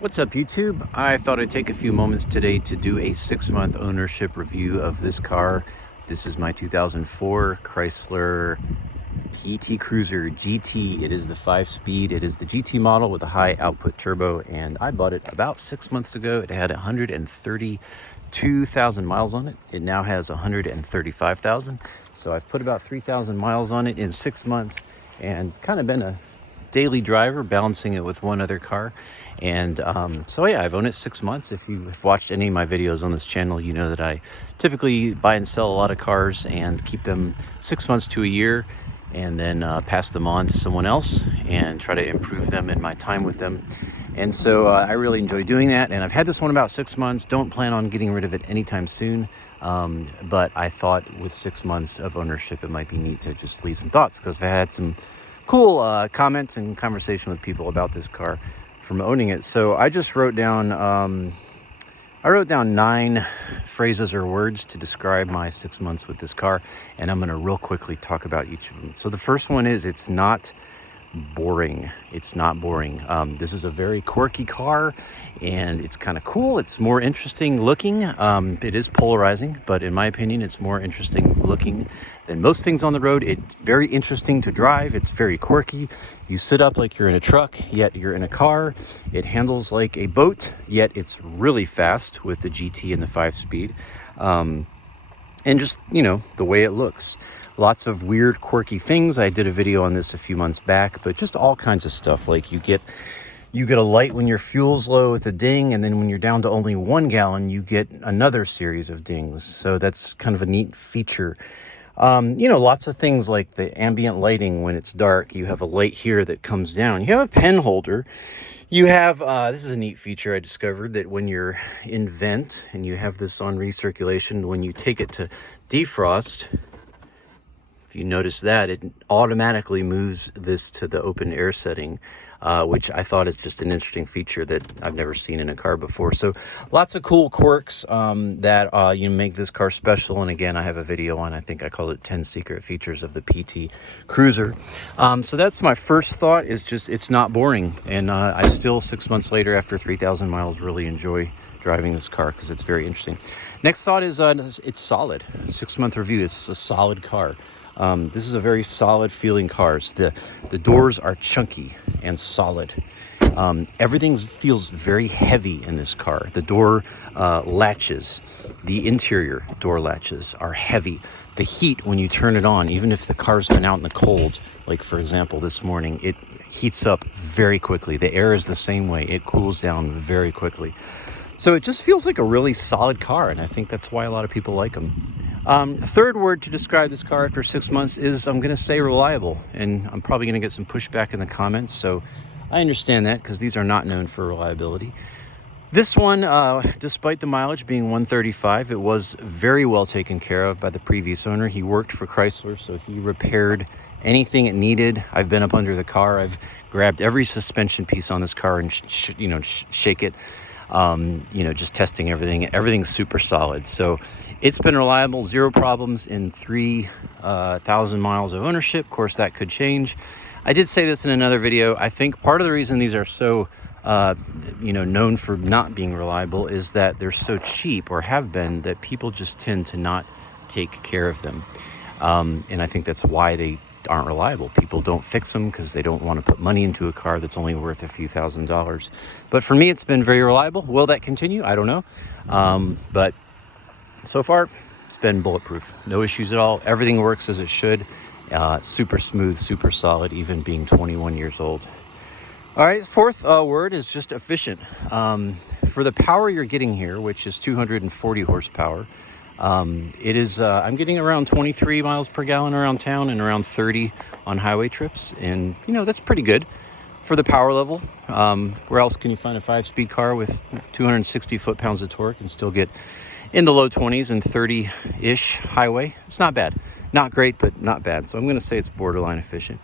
What's up, YouTube? I thought I'd take a few moments today to do a 6-month ownership review of this car. This is my 2004 Chrysler PT Cruiser GT. It is the 5-speed. It is the GT model with a high output turbo, and I bought it about 6 months ago. It had 132,000 miles on it. It now has 135,000. So I've put about 3,000 miles on it in 6 months, and it's kind of been a daily driver, balancing it with one other car. And so yeah, I've owned it 6 months. If you've watched any of my videos on this channel, you know that I typically buy and sell a lot of cars and keep them 6 months to a year, and then pass them on to someone else and try to improve them in my time with them. And so I really enjoy doing that, and I've had this one about 6 months. Don't plan on getting rid of it anytime soon, but I thought with 6 months of ownership it might be neat to just leave some thoughts, because I've had some cool comments and conversation with people about this car from owning it. So I just wrote down 9 phrases or words to describe my 6 months with this car, and I'm going to real quickly talk about each of them. So the first one is, it's not boring. It's not boring. This is a very quirky car, and it's kind of cool. It's more interesting looking. It is polarizing, but in my opinion, it's more interesting looking than most things on the road. It's very interesting to drive. It's very quirky. You sit up like you're in a truck, yet you're in a car. It handles like a boat, yet it's really fast with the GT and the 5-speed. And just, the way it looks. Lots of weird, quirky things. I did a video on this a few months back, but just all kinds of stuff. Like you get a light when your fuel's low with a ding, and then when you're down to only 1 gallon, you get another series of dings. So that's kind of a neat feature. Lots of things like the ambient lighting when it's dark. You have a light here that comes down. You have a pen holder. You have, this is a neat feature I discovered, that when you're in vent and you have this on recirculation, when you take it to defrost, if you notice that, it automatically moves this to the open air setting, which I thought is just an interesting feature that I've never seen in a car before. So lots of cool quirks that make this car special. And again, I have a video on, I think I called it 10 secret features of the PT Cruiser. So that's my first thought, is just, it's not boring. And I still, 6 months later, after 3,000 miles, really enjoy driving this car because it's very interesting. Next thought is it's solid. 6-month review, it's a solid car. This is a very solid feeling car. The doors are chunky and solid. Everything feels very heavy in this car. The door latches, the interior door latches are heavy. The heat, when you turn it on, even if the car's been out in the cold, like for example this morning, it heats up very quickly. The air is the same way. It cools down very quickly. So it just feels like a really solid car, and I think that's why a lot of people like them. Third word to describe this car after 6 months is, I'm going to say, reliable. And I'm probably going to get some pushback in the comments, so I understand that, because these are not known for reliability. This one, despite the mileage being 135, it was very well taken care of by the previous owner. He worked for Chrysler, so he repaired anything it needed. I've been up under the car. I've grabbed every suspension piece on this car and shake it. Just testing everything. Everything's super solid. So it's been reliable, 0 problems in 3,000 miles of ownership. Of course, that could change. I did say this in another video. I think part of the reason these are so, known for not being reliable is that they're so cheap, or have been, that people just tend to not take care of them. And I think that's why they aren't reliable. People don't fix them because they don't want to put money into a car that's only worth a few $1,000s. But for me, it's been very reliable. Will that continue? I don't know. But so far, it's been bulletproof. No issues at all. Everything works as it should. Super smooth, super solid, even being 21 years old. All right, fourth word is just efficient. For the power you're getting here, which is 240 horsepower, it is, I'm getting around 23 miles per gallon around town and around 30 on highway trips. And, that's pretty good for the power level. Where else can you find a 5-speed car with 260 foot-pounds of torque and still get in the low 20s and 30-ish highway? It's not bad. Not great, but not bad. So I'm going to say it's borderline efficient.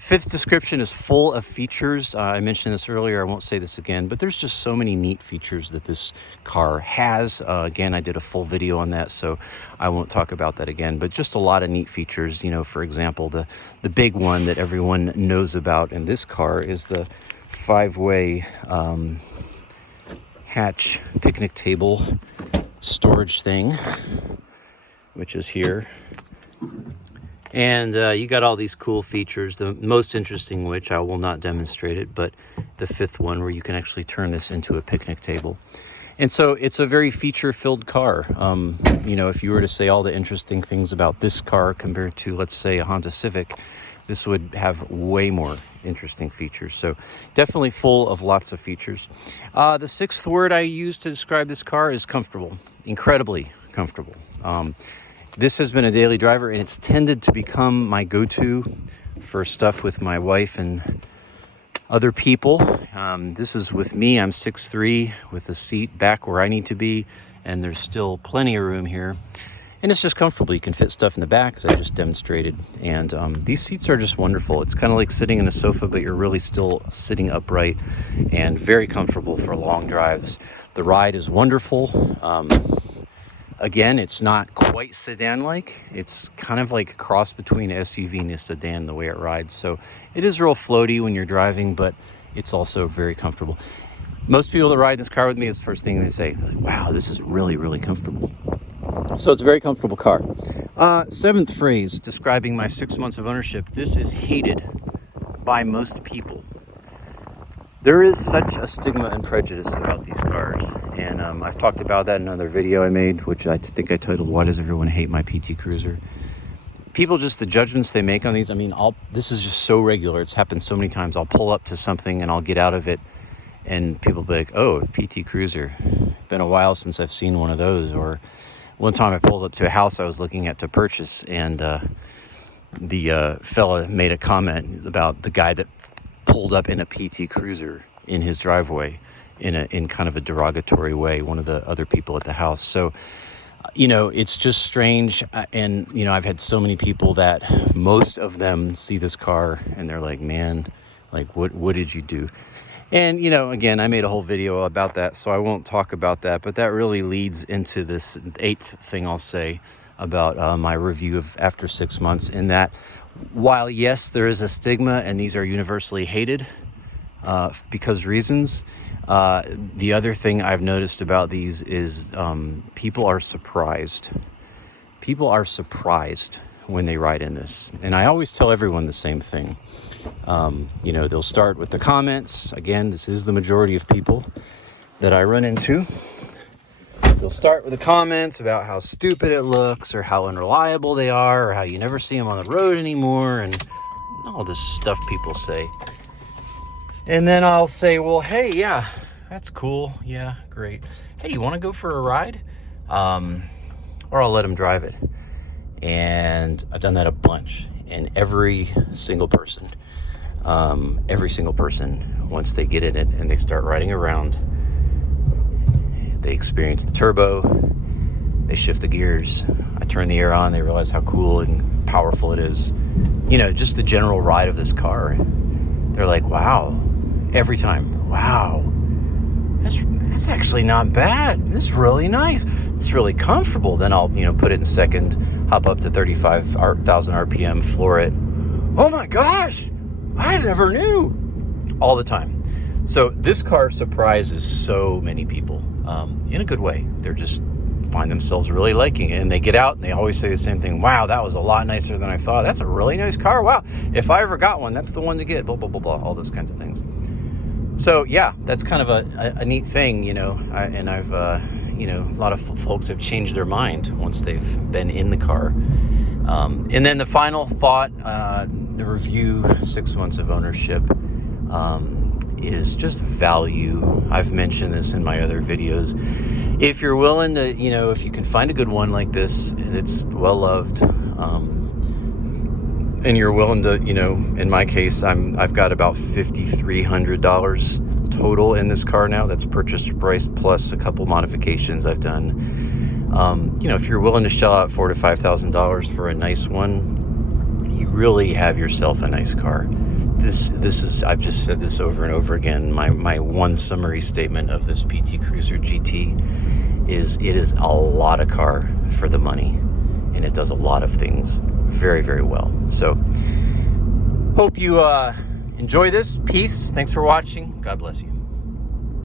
Fifth description is full of features. I mentioned this earlier. I won't say this again, but there's just so many neat features that this car has. Again, I did a full video on that, so I won't talk about that again, but just a lot of neat features. For example, the big one that everyone knows about in this car is the 5-way hatch picnic table storage thing, which is here. And you got all these cool features, the most interesting which I will not demonstrate it, but the 5th one where you can actually turn this into a picnic table. And so it's a very feature-filled car. If you were to say all the interesting things about this car compared to, let's say, a Honda Civic, this would have way more interesting features. So definitely full of lots of features. The 6th word I use to describe this car is comfortable, incredibly comfortable. This has been a daily driver, and it's tended to become my go-to for stuff with my wife and other people. This is with me. I'm 6'3", with the seat back where I need to be, and there's still plenty of room here. And it's just comfortable. You can fit stuff in the back, as I just demonstrated. And these seats are just wonderful. It's kind of like sitting in a sofa, but you're really still sitting upright, and very comfortable for long drives. The ride is wonderful. Again, it's not quite sedan-like. It's kind of like a cross between an SUV and a sedan, the way it rides. So it is real floaty when you're driving, but it's also very comfortable. Most people that ride in this car with me, is the first thing they say, wow, this is really, really comfortable. So it's a very comfortable car. 7th phrase describing my 6 months of ownership. This is hated by most people. There is such a stigma and prejudice about these cars, and I've talked about that in another video I made, which I think I titled, Why Does Everyone Hate My PT Cruiser? People, just the judgments they make on these, this is just so regular. It's happened so many times. I'll pull up to something and I'll get out of it, and people will be like, oh, PT Cruiser. Been a while since I've seen one of those. Or one time I pulled up to a house I was looking at to purchase, and the fella made a comment about the guy that pulled up in a PT Cruiser in his driveway in kind of a derogatory way, one of the other people at the house. So, it's just strange. And, I've had so many people that most of them see this car and they're like, man, like, what did you do? And, again, I made a whole video about that, so I won't talk about that. But that really leads into this 8th thing I'll say about my review of after 6 months, in that while, yes, there is a stigma and these are universally hated because reasons, the other thing I've noticed about these is people are surprised. People are surprised when they ride in this. And I always tell everyone the same thing. They'll start with the comments. Again, this is the majority of people that I run into. They'll start with the comments about how stupid it looks, or how unreliable they are, or how you never see them on the road anymore, and all this stuff people say. And then I'll say, well, hey, yeah, that's cool. Yeah, great. Hey, you want to go for a ride? Or I'll let them drive it. And I've done that a bunch. And every single person, once they get in it and they start riding around, they experience the turbo, they shift the gears, I turn the air on, they realize how cool and powerful it is. Just the general ride of this car. They're like, wow. Every time, wow. That's actually not bad. This is really nice. It's really comfortable. Then I'll, put it in second, hop up to 35,000 RPM, floor it. Oh my gosh, I never knew. All the time. So this car surprises so many people in a good way. They're just find themselves really liking it, and they get out and they always say the same thing. Wow, that was a lot nicer than I thought. That's a really nice car. Wow, if I ever got one, that's the one to get. Blah blah blah blah. All those kinds of things. So yeah, that's kind of a neat thing, and I've a lot of folks have changed their mind once they've been in the car. And then the final thought, the review, 6 months of ownership, is just value. I've mentioned this in my other videos. If you're willing to, if you can find a good one like this that's well loved, and you're willing to, in my case, I've got about $5,300 total in this car now. That's purchase price plus a couple modifications I've done. If you're willing to shell out $4,000 to $5,000 for a nice one, you really have yourself a nice car. This is, I've just said this over and over again. My one summary statement of this PT Cruiser GT is it is a lot of car for the money, and it does a lot of things very, very well. So hope you enjoy this. Peace. Thanks for watching. God bless you.